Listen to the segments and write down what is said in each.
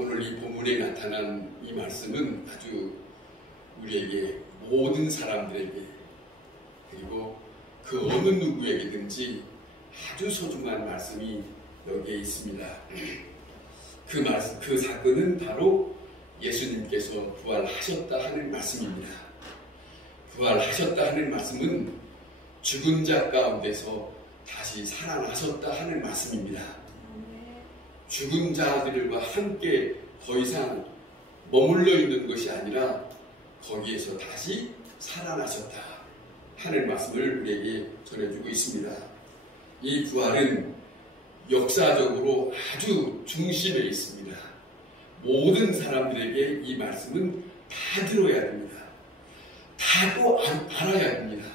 오늘 이 본문에 나타난 이 말씀은 아주 우리에게 모든 사람들에게 그리고 그 어느 누구에게든지 아주 소중한 말씀이 여기에 있습니다. 그 사건은 바로 예수님께서 부활하셨다 하는 말씀입니다. 부활하셨다 하는 말씀은 죽은 자 가운데서 다시 살아나셨다 하는 말씀입니다. 죽은 자들과 함께 더 이상 머물러 있는 것이 아니라 거기에서 다시 살아나셨다 하는 말씀을 우리에게 전해주고 있습니다. 이 부활은 역사적으로 아주 중심에 있습니다. 모든 사람들에게 이 말씀은 다 들어야 됩니다. 다 또 알아야 됩니다.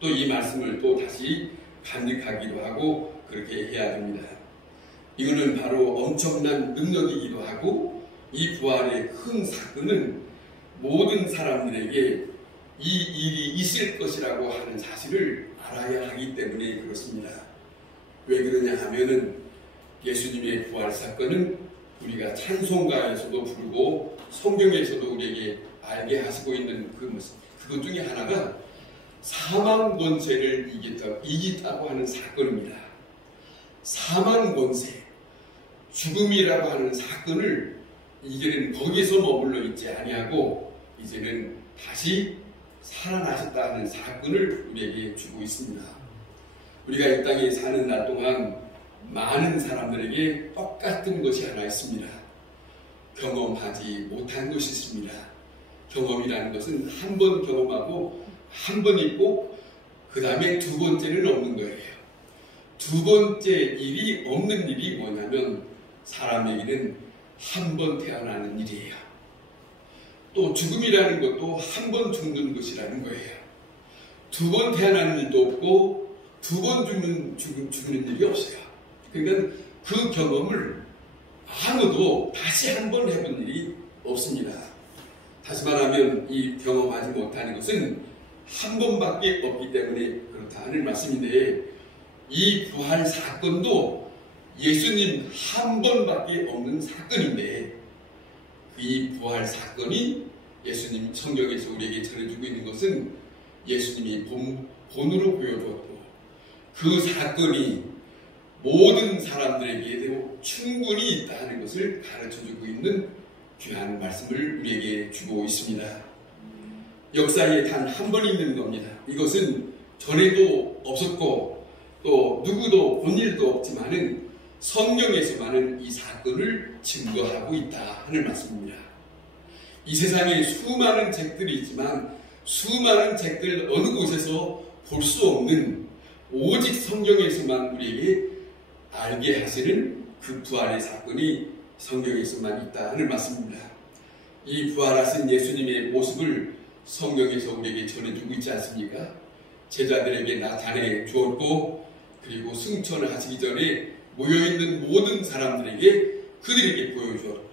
또 이 말씀을 또 다시 간직하기도 하고 그렇게 해야 됩니다. 이거는 바로 엄청난 능력이기도 하고 이 부활의 큰 사건은 모든 사람들에게 이 일이 있을 것이라고 하는 사실을 알아야 하기 때문에 그렇습니다. 왜 그러냐 하면은 예수님의 부활 사건은 우리가 찬송가에서도 부르고 성경에서도 우리에게 알게 하시고 있는 그것 중에 하나가 사망 권세를 이기다고 하는 사건입니다. 사망 권세, 죽음이라고 하는 사건을 이제는 거기서 머물러 있지 아니하고 이제는 다시 살아나셨다 하는 사건을 우리에게 주고 있습니다. 우리가 이 땅에 사는 날 동안 많은 사람들에게 똑같은 것이 하나 있습니다. 경험하지 못한 것이 있습니다. 경험이라는 것은 한 번 경험하고 한 번 있고 그 다음에 두 번째는 없는 거예요. 두 번째 일이 없는 일이 뭐냐면 사람에게는 한 번 태어나는 일이에요. 또 죽음이라는 것도 한 번 죽는 것이라는 거예요. 두 번 태어나는 일도 없고 두 번 죽는 일이 없어요. 그러니까 그 경험을 아무도 다시 한 번 해본 일이 없습니다. 다시 말하면 이 경험하지 못하는 것은 한 번밖에 없기 때문에 그렇다 하는 말씀인데 이 부활 사건도 예수님 한 번밖에 없는 사건인데 이 부활 사건이 예수님 성경에서 우리에게 전해주고 있는 것은 예수님이 본으로 보여주었고 그 사건이 모든 사람들에게도 충분히 있다는 것을 가르쳐주고 있는 귀한 말씀을 우리에게 주고 있습니다. 역사에 단 한 번 있는 겁니다. 이것은 전에도 없었고 또 누구도 본 일도 없지만은 성경에서만은 이 사건을 증거하고 있다 하는 말씀입니다. 이 세상에 수많은 책들이 있지만 수많은 책들 어느 곳에서 볼 수 없는 오직 성경에서만 우리에게 알게 하시는 그 부활의 사건이 성경에서만 있다 하는 말씀입니다. 이 부활하신 예수님의 모습을 성경에서 우리에게 전해주고 있지 않습니까? 제자들에게 나타내 주었고 그리고 승천을 하시기 전에 모여있는 모든 사람들에게 그들에게 보여주었고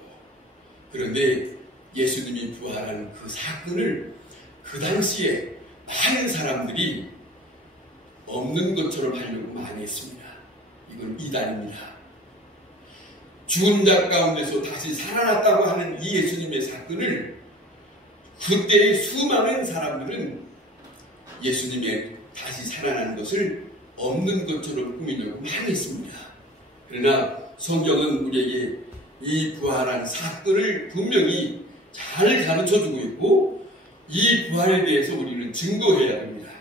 그런데 예수님이 부활한 그 사건을 그 당시에 많은 사람들이 없는 것처럼 하려고 많이 했습니다. 이건 이단입니다. 죽은 자 가운데서 다시 살아났다고 하는 이 예수님의 사건을 그때의 수많은 사람들은 예수님의 다시 살아나는 것을 없는 것처럼 꾸미려고 많이 했습니다. 그러나 성경은 우리에게 이 부활한 사건을 분명히 잘 가르쳐주고 있고 이 부활에 대해서 우리는 증거해야 합니다.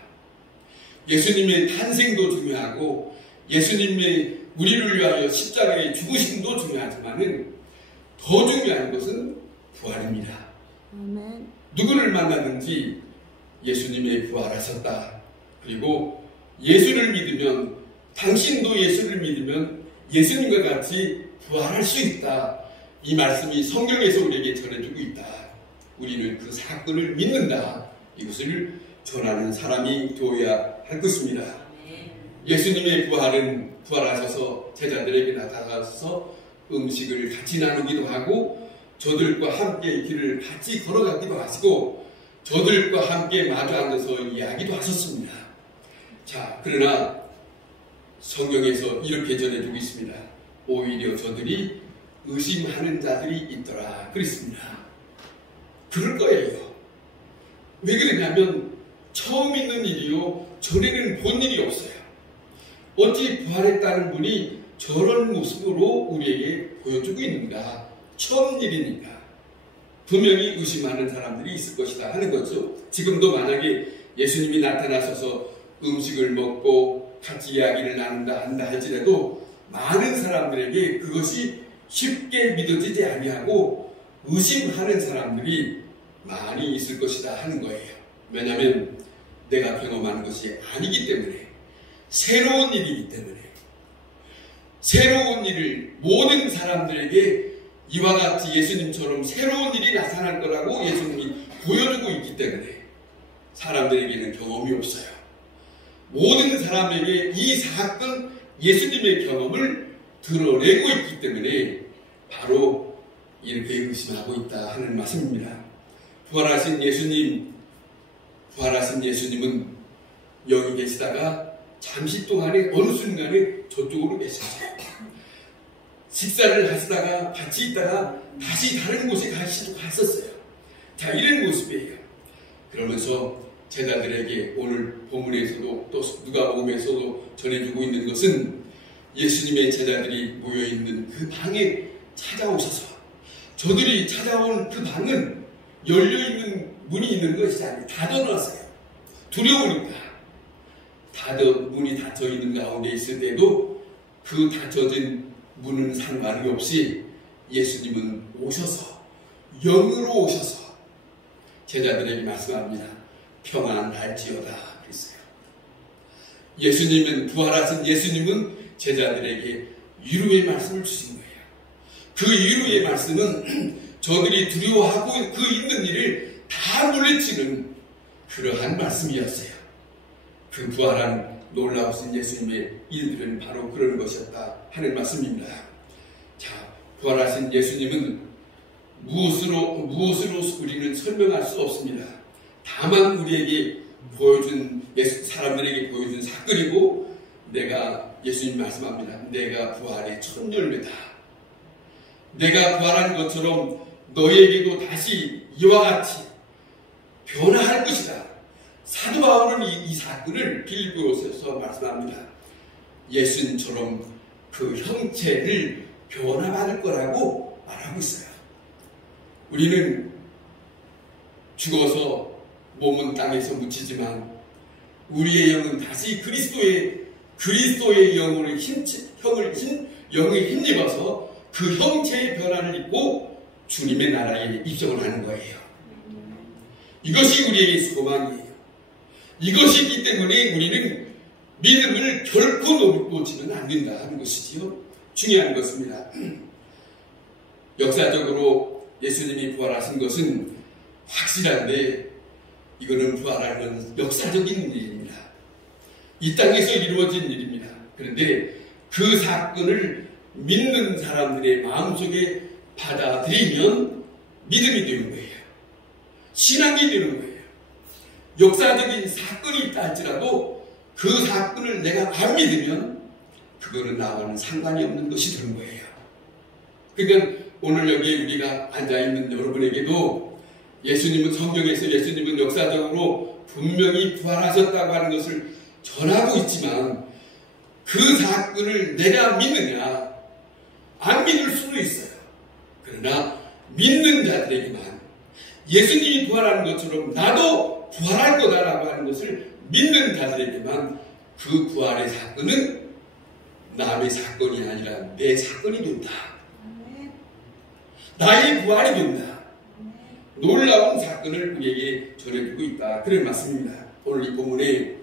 예수님의 탄생도 중요하고 예수님의 우리를 위하여 십자가의 죽으심도 중요하지만은 더 중요한 것은 부활입니다. 아멘. 누구를 만났는지 예수님의 부활하셨다. 그리고 예수를 믿으면 당신도 예수를 믿으면 예수님과 같이 부활할 수 있다. 이 말씀이 성경에서 우리에게 전해주고 있다. 우리는 그 사건을 믿는다. 이것을 전하는 사람이 되어야 할 것입니다. 예수님의 부활하셔서 제자들에게 나타나서 음식을 같이 나누기도 하고 저들과 함께 길을 같이 걸어가기도 하시고 저들과 함께 마주 앉아서 이야기도 하셨습니다. 자, 그러나 성경에서 이렇게 전해주고 있습니다. 오히려 저들이 의심하는 자들이 있더라 그랬습니다. 그럴 거예요. 왜 그러냐면 처음 있는 일이요, 전에는 본 일이 없어요. 어찌 부활했다는 분이 저런 모습으로 우리에게 보여주고 있는가? 처음 일이니까 분명히 의심하는 사람들이 있을 것이다 하는 거죠. 지금도 만약에 예수님이 나타나셔서 음식을 먹고 같이 이야기를 나눈다 한다 할지라도 많은 사람들에게 그것이 쉽게 믿어지지 아니하고 의심하는 사람들이 많이 있을 것이다 하는 거예요. 왜냐하면 내가 경험하는 것이 아니기 때문에, 새로운 일이기 때문에, 새로운 일을 모든 사람들에게 이와 같이 예수님처럼 새로운 일이 나타날 거라고 예수님이 보여주고 있기 때문에 사람들에게는 경험이 없어요. 모든 사람에게 이 사건 예수님의 경험을 드러내고 있기 때문에 바로 이렇게 의심하고 있다 하는 말씀입니다. 부활하신 예수님은 여기 계시다가 잠시 동안에 어느 순간에 저쪽으로 계셨어요. 식사를 하시다가 같이 있다가 다시 다른 곳에 갔었어요. 자, 이런 모습이에요. 그러면서 제자들에게 오늘 본문에서도 또 누가복음에서도 전해주고 있는 것은 예수님의 제자들이 모여있는 그 방에 찾아오셔서, 저들이 찾아온 그 방은 열려있는 문이 있는 것이 아니에요. 닫아놨어요. 두려우니까. 문이 닫혀있는 가운데 있을 때도 그 닫혀진 문은 상관이 없이 예수님은 오셔서, 영으로 오셔서 제자들에게 말씀합니다. 평안 날지어다 그랬어요. 예수님은, 부활하신 예수님은 제자들에게 위로의 말씀을 주신 거예요. 그 위로의 말씀은 저들이 두려워하고 그 있는 일을 다 물리치는 그러한 말씀이었어요. 그 부활한 놀라우신 예수님의 일들은 바로 그런 것이었다 하는 말씀입니다. 자, 부활하신 예수님은 무엇으로 우리는 설명할 수 없습니다. 다만 우리에게 보여준, 사람들에게 보여준 사건이고, 예수님 말씀합니다. 내가 부활의 첫 열매다. 내가 부활한 것처럼 너에게도 다시 이와 같이 변화할 것이다. 사도 바울은 이 사건을 빌립보서에서 말씀합니다. 예수님처럼 그 형체를 변화받을 거라고 말하고 있어요. 우리는 죽어서 몸은 땅에서 묻히지만 우리의 영은 다시 그리스도의 영을 힘입어서 그 형체의 변화를 입고 주님의 나라에 입성을 하는 거예요. 이것이 우리에게 소망이에요. 이것이기 때문에 우리는 믿음을 결코 놓치면 안 된다 하는 것이지요. 중요한 것입니다. 역사적으로 예수님이 부활하신 것은 확실한데, 이거는 부활하는 역사적인 일입니다. 이 땅에서 이루어진 일입니다. 그런데 그 사건을 믿는 사람들의 마음속에 받아들이면 믿음이 되는 거예요. 신앙이 되는 거예요. 역사적인 사건이 있다 할지라도 그 사건을 내가 안 믿으면 그거는 나와는 상관이 없는 것이 되는 거예요. 그러니까 오늘 여기 우리가 앉아있는 여러분에게도 성경에서 예수님은 역사적으로 분명히 부활하셨다고 하는 것을 전하고 있지만 그 사건을 내가 믿느냐, 안 믿을 수도 있어요. 그러나 믿는 자들에게만, 예수님이 부활하는 것처럼 나도 부활할 거다라고 하는 것을 믿는 자들에게만 그 부활의 사건은 남의 사건이 아니라 내 사건이 된다. 나의 부활이 된다. 놀라운 사건을 우리에게 전해주고 있다. 그런 말씀입니다. 오늘 이 본문에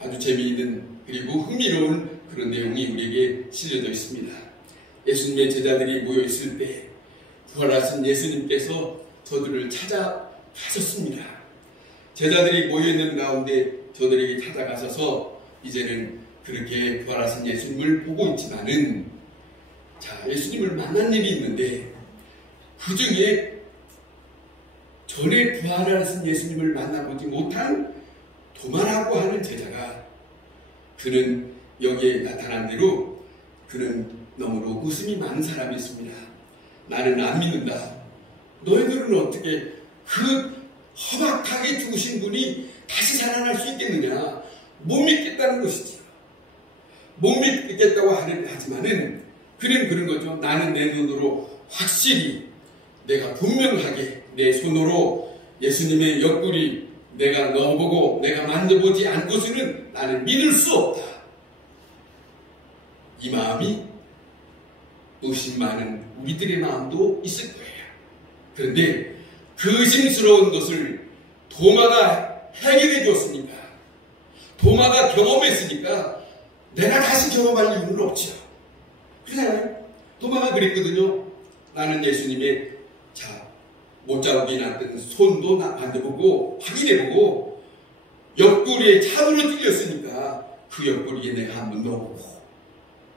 아주 재미있는 그리고 흥미로운 그런 내용이 우리에게 실려져 있습니다. 예수님의 제자들이 모여있을 때 부활하신 예수님께서 저들을 찾아가셨습니다. 제자들이 모여있는 가운데 저들에게 찾아가셔서 이제는 그렇게 부활하신 예수님을 보고 있지만은, 예수님을 만난 일이 있는데 그 중에 전에 부활하신 예수님을 만나보지 못한 도마라고 하는 제자가, 그는 여기에 나타난 대로 그는 너무도 웃음이 많은 사람이었습니다. 나는 안 믿는다. 너희들은 어떻게 그 험악하게 죽으신 분이 다시 살아날 수 있겠느냐? 못 믿겠다는 것이죠. 못 믿겠다고 하지만은 그는 그런 거죠. 나는 내 눈으로 확실히 내가 분명하게 내 손으로 예수님의 옆구리 내가 넣어보고 내가 만져보지 않고서는 나는 믿을 수 없다. 이 마음이 의심 많은 우리들의 마음도 있을 거예요. 그런데 그 의심스러운 것을 도마가 해결해 줬으니까, 도마가 경험했으니까 내가 다시 경험할 이유는 없죠. 그렇잖아요. 도마가 그랬거든요. 나는 예수님의 못자국이 났던 손도 만져보고 확인해보고 옆구리에 참으로 찔렸으니까 그 옆구리에 내가 한번 넣어보고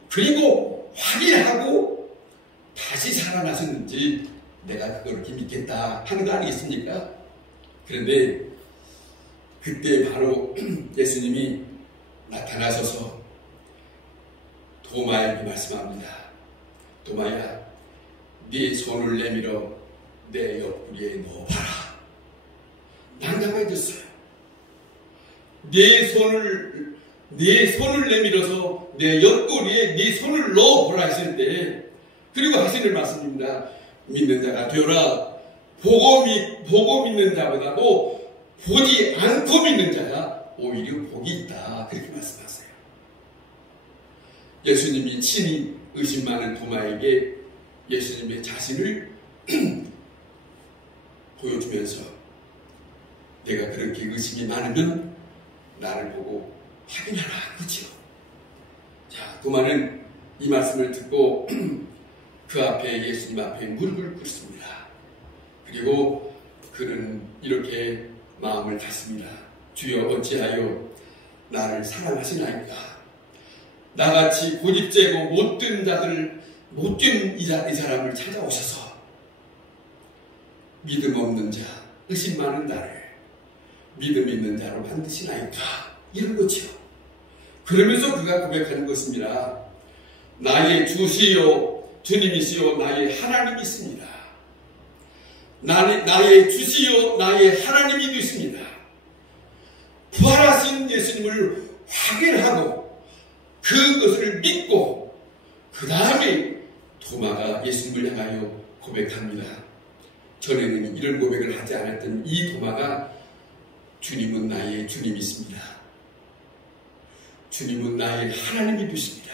그리고 확인하고 다시 살아나셨는지 내가 그렇게 믿겠다 하는 거 아니겠습니까? 그런데 그때 바로 예수님이 나타나셔서 도마에게 말씀합니다. 도마야, 네 손을 내밀어 내 옆구리에 넣어봐라. 난감해졌어요. 내 손을 내밀어서 내 옆구리에 네 손을 넣어보라 했을 때, 그리고 하시는 말씀입니다. 믿는 자가 되어라. 보고 믿는 자보다도 보지 않고 믿는 자가 오히려 복이 있다. 그렇게 말씀하세요. 예수님이 친히 의심 많은 도마에게 예수님의 자신을 보여주면서 내가 그렇게 의심이 많으면 나를 보고 확인하라. 그렇죠? 자, 도마는 이 말씀을 듣고 그 앞에 예수님 앞에 무릎을 꿇습니다. 그리고 그는 이렇게 마음을 닫습니다. 주여 어찌하여 나를 사랑하시나이까? 나같이 고집재고 못된 이 사람을 찾아오셔서 믿음 없는 자, 의심 많은 나를 믿음 있는 자로 만드시나이까? 이런 거죠. 그러면서 그가 고백하는 것입니다. 나의 주시요 주님이시요 나의 하나님이 있습니다. 나의 주시요 나의 하나님이 되십니다. 부활하신 예수님을 확인하고 그것을 믿고 그 다음에 도마가 예수님을 향하여 고백합니다. 전에는 이런 고백을 하지 않았던 이 도마가 주님은 나의 주님이십니다. 주님은 나의 하나님이 되십니다.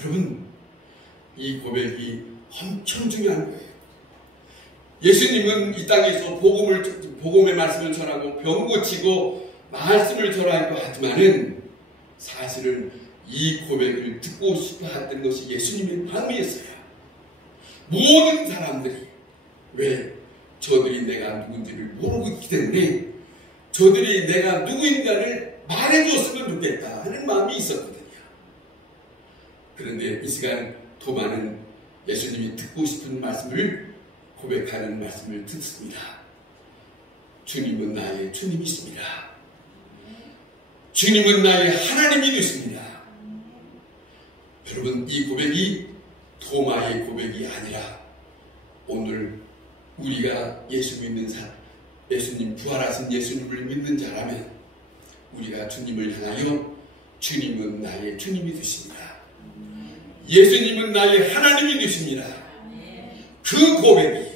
여러분, 이 고백이 엄청 중요한 거예요. 예수님은 이 땅에서 복음의 말씀을 전하고 병 고치고 말씀을 전하기도 하지만은 사실은 이 고백을 듣고 싶어 했던 것이 예수님의 마음이었어요. 모든 사람들이 왜 저들이 내가 누군지를 모르고 있기 때문에 저들이 내가 누구인가를 말해줬으면 좋겠다 하는 마음이 있었거든요. 그런데 이 시간 도마는 예수님이 듣고 싶은 말씀을 고백하는 말씀을 듣습니다. 주님은 나의 주님이십니다. 주님은 나의 하나님이 되십니다. 여러분, 이 고백이 도마의 고백이 아니라 오늘 우리가 예수 믿는 사람, 예수님 부활하신 예수님을 믿는 자라면 우리가 주님을 향하여 주님은 나의 주님이 되십니다. 예수님은 나의 하나님이 되십니다. 그 고백이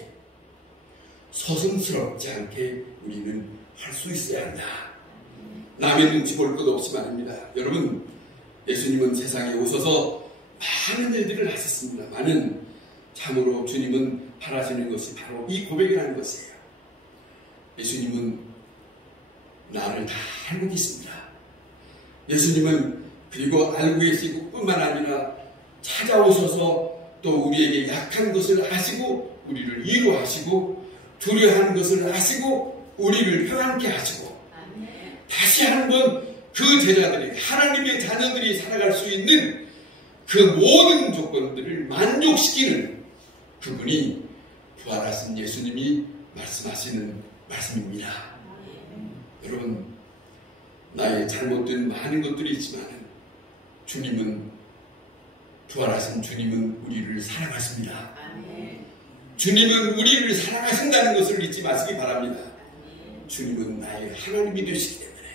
서슴스럽지 않게 우리는 할 수 있어야 한다. 남의 눈치 볼 것 없이 말입니다. 여러분, 예수님은 세상에 오셔서 많은 일들을 하셨습니다만은 참으로 주님은 바라시는 것이 바로 이 고백이라는 것이에요. 예수님은 나를 다 알고 계십니다. 예수님은 그리고 알고 계시고 뿐만 아니라 찾아오셔서 또 우리에게 약한 것을 아시고 우리를 위로하시고 두려워하는 것을 아시고 우리를 평안케 하시고 다시 한번 그 제자들이 하나님의 자녀들이 살아갈 수 있는 그 모든 조건들을 만족시키는 그분이 부활하신 예수님이 말씀하시는 말씀입니다. 여러분, 나의 잘못된 많은 것들이 있지만 주님은 부활하신 주님은 우리를 사랑하십니다. 주님은 우리를 사랑하신다는 것을 잊지 마시기 바랍니다. 주님은 나의 하나님이 되시기 때문에.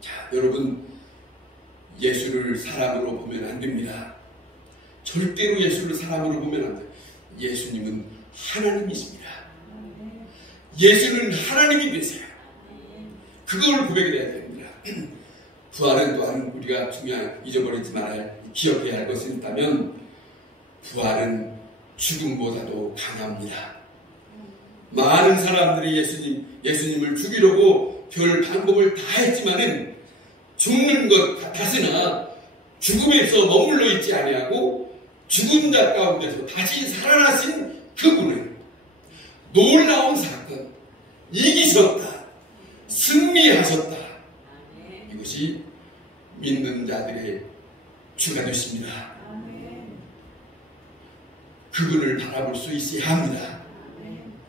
자, 여러분, 예수를 사람으로 보면 안 됩니다. 절대로 예수를 사람으로 보면 안 돼요. 예수님은 하나님이십니다. 예수는 하나님이 되세요. 그걸 고백해야 됩니다. 부활은 또한 우리가 잊어버리지 말아야 기억해야 할 것이 있다면, 부활은 죽음보다도 강합니다. 많은 사람들이 예수님을 죽이려고 별 방법을 다 했지만은 죽는 것 같았으나 죽음에서 머물러 있지 아니하고 죽은 자 가운데서 다시 살아나신 그분은 놀라운 사건, 이기셨다, 승리하셨다. 이것이 믿는 자들의 주가 되십니다. 그분을 바라볼 수 있어야 합니다.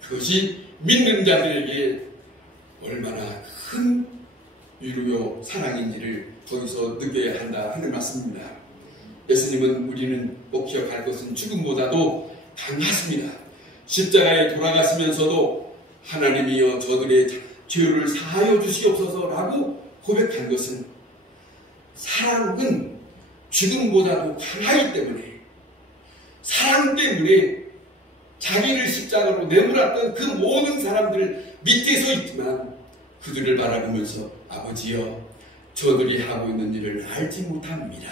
그것이 믿는 자들에게 얼마나 큰 위로요 사랑인지를 거기서 느껴야 한다 하는 말씀입니다. 예수님은 우리는 꼭 기억할 것은 죽음보다도 강하십니다. 십자가에 돌아가시면서도 하나님이여 저들의 죄를 사하여 주시옵소서라고 고백한 것은 사랑은 죽음보다도 강하기 때문에, 사랑 때문에 자기를 십자가로 내몰았던 그 모든 사람들 밑에서 있지만 그들을 바라보면서 아버지여 저들이 하고 있는 일을 알지 못합니다.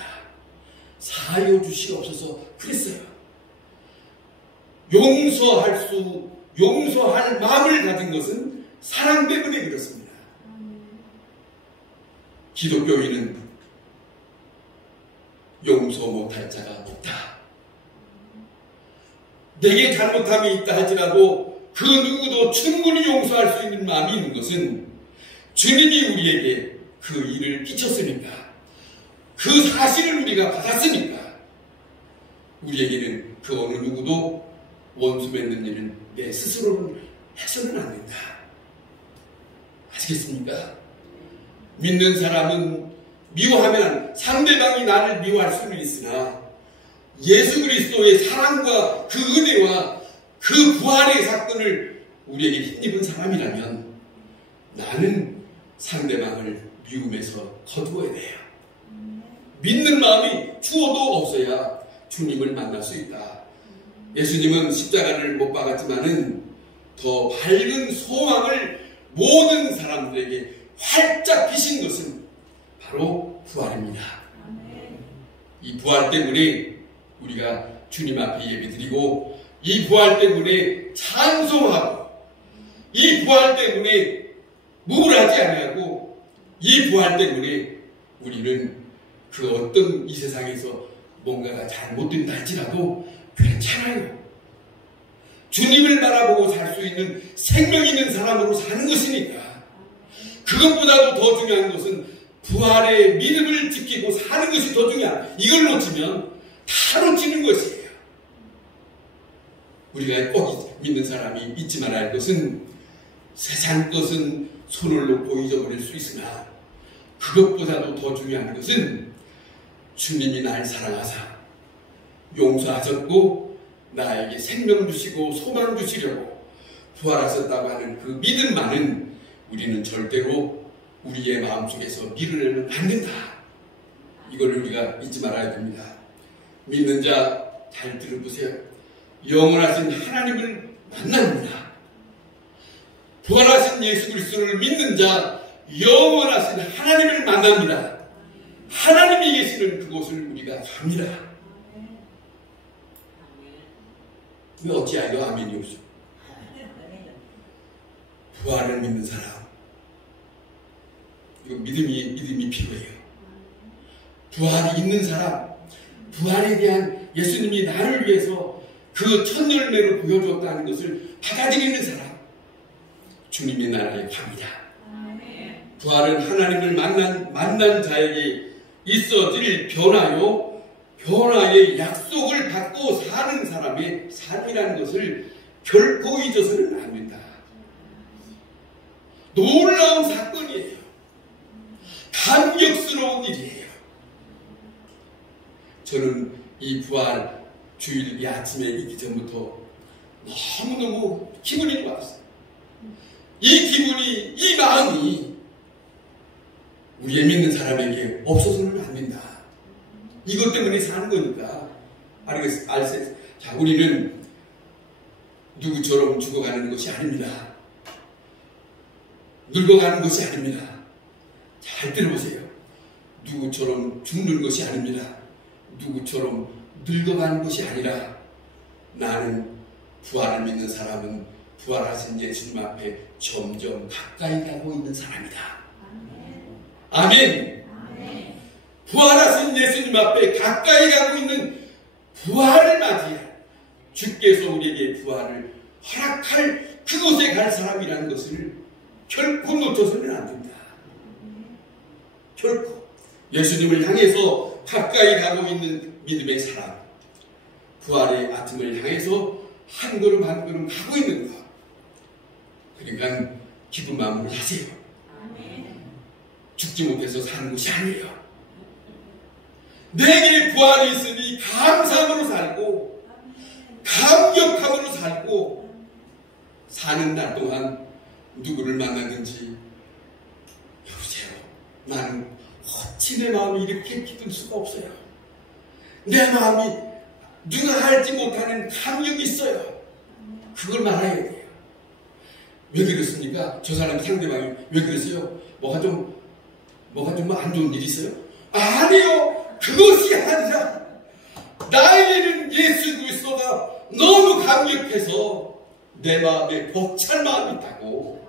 사하여 주시옵소서 그랬어요. 용서할 마음을 가진 것은 사랑 때문에 그렇습니다. 기독교인은 용서 못할 자가 없다. 내게 잘못함이 있다 할지라도 그 누구도 충분히 용서할 수 있는 마음이 있는 것은 주님이 우리에게 그 일을 끼쳤으니까, 그 사실을 우리가 받았으니까 우리에게는 그 어느 누구도 원수 맺는 일은 내 스스로는 해서는 안 된다. 아시겠습니까? 믿는 사람은 미워하면 상대방이 나를 미워할 수는 있으나 예수 그리스도의 사랑과 그 은혜와 그 부활의 사건을 우리에게 힘입은 사람이라면 나는 상대방을 미움에서 거두어야 돼요. 믿는 마음이 주어도 없어야 주님을 만날 수 있다. 예수님은 십자가를 못 박았지만은 더 밝은 소망을 모든 사람들에게 활짝 피신 것은 바로 부활입니다. 이 부활 때문에 우리가 주님 앞에 예배드리고, 이 부활 때문에 찬송하고, 이 부활 때문에 무물하지 아니하고, 이 부활 때문에 우리는 그 어떤 이 세상에서 뭔가가 잘못된다 할지라도 괜찮아요. 주님을 바라보고 살 수 있는 생명 있는 사람으로 사는 것이니까. 그것보다도 더 중요한 것은 부활의 믿음을 지키고 사는 것이 더 중요한, 이걸 놓치면 다 놓치는 것이에요. 우리가 꼭 믿는 사람이 잊지 말아야 할 것은 세상 것은 손을 놓고 잊어버릴 수 있으나 그것보다도 더 중요한 것은 주님이 날 사랑하사 용서하셨고 나에게 생명 주시고 소망 주시려고 부활하셨다고 하는 그 믿음만은 우리는 절대로 우리의 마음속에서 밀어내면 안 된다. 이걸 우리가 잊지 말아야 됩니다. 믿는 자 잘 들어보세요. 영원하신 하나님을 만납니다. 부활하신 예수 그리스도를 믿는 자 영원하신 하나님을 만납니다. 하나님이 계시는 그곳을 우리가 갑니다. 왜 어찌하여 아멘이 없어? 부활을 믿는 사람, 이거 믿음이 필요해요. 부활이 있는 사람, 부활에 대한 예수님이 나를 위해서 그 첫 열매를 보여주었다는 것을 받아들이는 사람, 주님의 나라에 갑니다. 부활은 하나님을 만난 자에게 있어질 변화의 약속을 받고 사는 사람의 삶이라는 것을 결코 잊어서는 안 된다. 놀라운 사건이에요. 감격스러운 일이에요. 저는 이 부활, 주일 이 아침에 있기 전부터 너무너무 기분이 좋았어요. 이 기분이, 이 마음이 우리의 믿는 사람에게 없어서는 안 된다. 이것 때문에 사는 거니까. 알겠어요? 자, 우리는 누구처럼 죽어가는 것이 아닙니다. 늙어가는 것이 아닙니다. 잘 들어보세요. 누구처럼 죽는 것이 아닙니다. 누구처럼 늙어가는 것이 아니라 나는 부활을 믿는 사람은 부활하신 예수님 앞에 점점 가까이 가고 있는 사람이다. 아멘. 아멘. 부활하신 예수님 앞에 가까이 가고 있는 부활을 맞이할 주께서 우리에게 부활을 허락할 그곳에 갈 사람이라는 것을 결코 놓쳐서는 안 된다. 결코 예수님을 향해서 가까이 가고 있는 믿음의 사람, 부활의 아침을 향해서 한 걸음 한 걸음 가고 있는 것. 그러니까 기쁜 마음으로 하세요. 죽지 못해서 사는 것이 아니에요. 내게 부활이 있으니 감사함으로 살고 감격함으로 살고 사는 날 동안 누구를 만나든지 여보세요. 나는 어찌 내 마음이 이렇게 기쁠 수가 없어요. 내 마음이 누가 알지 못하는 감격이 있어요. 그걸 말해야 돼요. 왜 그렇습니까? 저 사람 상대방이 왜 그러세요? 뭐가 좀 안 좋은 일이 있어요? 아니요. 그것이 아니라 나에게는 예수 그리스도가 너무 감격해서 내 마음에 벅찬 마음이 있다고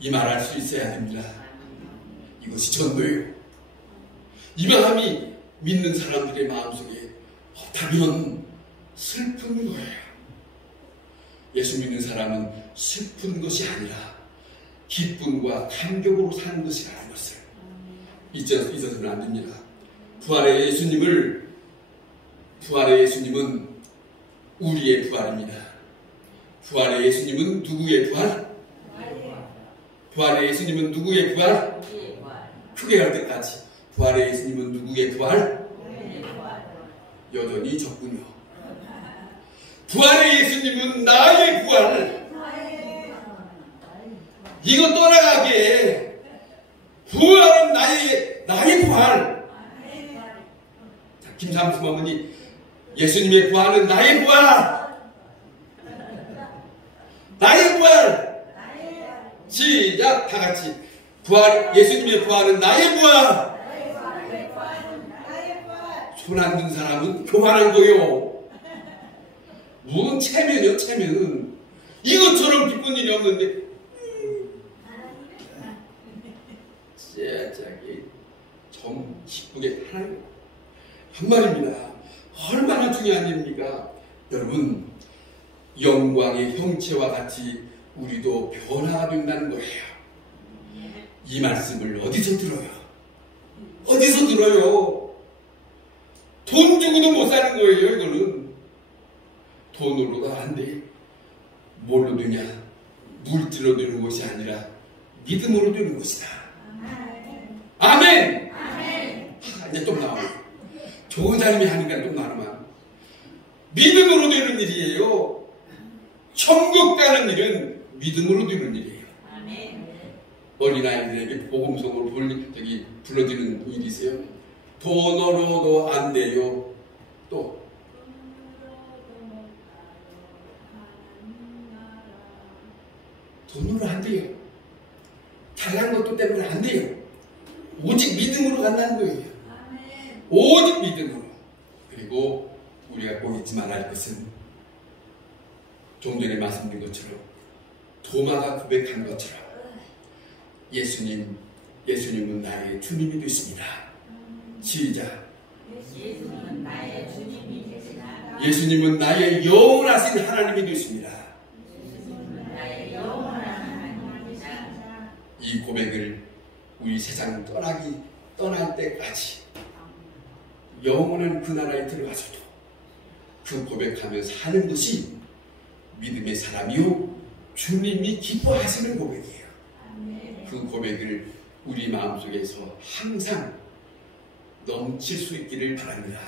이 말할 수 있어야 됩니다. 이것이 전도예요. 이 마음이 믿는 사람들의 마음속에 없다면 슬픈 거예요. 예수 믿는 사람은 슬픈 것이 아니라 기쁨과 감격으로 사는 것이라는 것을 잊어서는 안 됩니다. 부활의 예수님은 우리의 부활입니다. 부활의 예수님은 누구의 부활? 부활의 예수님은 누구의 부활? 크게 할 때까지 부활의 예수님은 누구의 부활? 여전히 적군요. 부활의 예수님은 나의 부활. 이거 떠나가게 부활은 나의 부활. 자, 김삼수 어머니 예수님의 부활은 나의 부활. 나의 부활. 시작 다 같이 예수님의 부활은 나의 부활. 손 안 든 사람은 교만한 거요. 무슨 체면이요, 체면. 이것처럼 기쁜 일이 없는데 좀 기쁘게 하나님 한 말입니다. 얼마나 중요한 일입니까? 여러분, 영광의 형체와 같이 우리도 변화가 된다는 거예요. 이 말씀을 어디서 들어요? 어디서 들어요? 돈 주고도 못 사는 거예요. 이거는 돈으로도 안 돼. 뭘로 되냐? 물질로 되는 것이 아니라 믿음으로 되는 것이다. 아멘. 아멘. 이제 좀 나와요. 좋은 사람이 하니까 좀 나누면 믿음으로 되는 일이에요. 천국 가는 일은 믿음으로 되는 일이에요. 아멘. 어린아이들에게 복음성으로 불러주는 일이 있어요. 돈으로도 안 돼요. 또 돈으로 안 돼요. 잘난 것도 때문에 안 돼요. 오직 믿음으로 간다는 거예요. 오직 믿음으로. 그리고 우리가 꼭 잊지 말아야 할 것은 좀 전에 말씀드린 것처럼 도마가 고백한 것처럼 예수님은 나의 주님이 되십니다. 시작. 예수님은 나의 주님이 되시나. 예수님은 나의 영원하신 하나님이 되십니다. 예수님은 나의 영원한 하나님이시다. 이 고백을 우리 세상 떠날 때까지 영원한 그 나라에 들어가서도 그 고백하며 사는 것이 믿음의 사람이요 주님이 기뻐하시는 고백이에요. 그 고백을 우리 마음속에서 항상 넘칠 수 있기를 바랍니다.